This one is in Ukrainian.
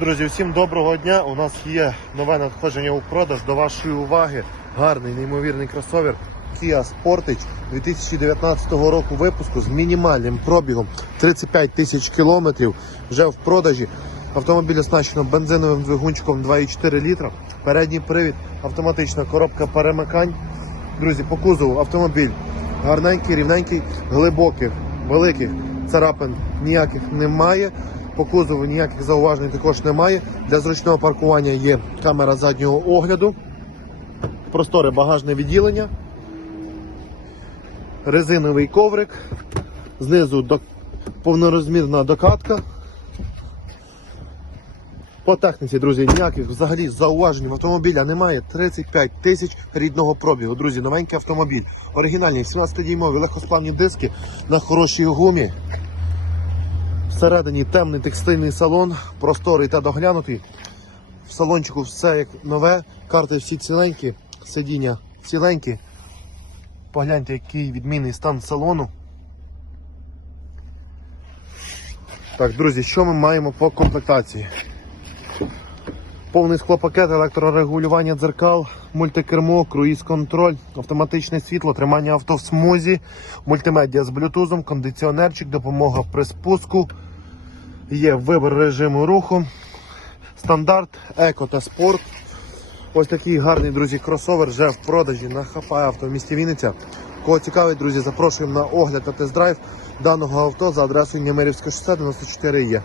Друзі, всім доброго дня. У нас є нове надходження у продаж. До вашої уваги гарний неймовірний кросовер Kia Sportage 2019 року випуску з мінімальним пробігом 35 тисяч кілометрів. Вже в продажі. Автомобіль оснащено бензиновим двигунчиком 2,4 літра. Передній привід, автоматична коробка перемикань. Друзі, по кузову автомобіль гарненький, рівненький, глибоких, великих царапин ніяких немає. По кузову ніяких зауважень також немає. Для зручного паркування є камера заднього огляду, просторе багажне відділення, резиновий коврик, знизу повнорозмірна докатка. По техніці, друзі, ніяких взагалі зауважень в автомобіля немає. 35 тисяч рідного пробігу. Друзі, новенький автомобіль. Оригінальні 17-дюймові легкосплавні диски на хорошій гумі. Всередині темний текстильний салон, просторий та доглянутий. В салончику все як нове, карти всі ціленькі, сидіння ціленькі. Погляньте, який відмінний стан салону. Так, друзі, що ми маємо по комплектації? Повний склопакет, електрорегулювання дзеркал, мультикермо, круїз-контроль, автоматичне світло, тримання авто в смузі, мультимедіа з блютузом, кондиціонерчик, допомога при спуску. Є вибір режиму руху, стандарт, еко та спорт. Ось такий гарний, друзі, кросовер вже в продажі на Хапай авто в місті Вінниця. Кого цікавить, друзі, запрошуємо на огляд та тест-драйв даного авто за адресою Нємирівське шосе 94 є.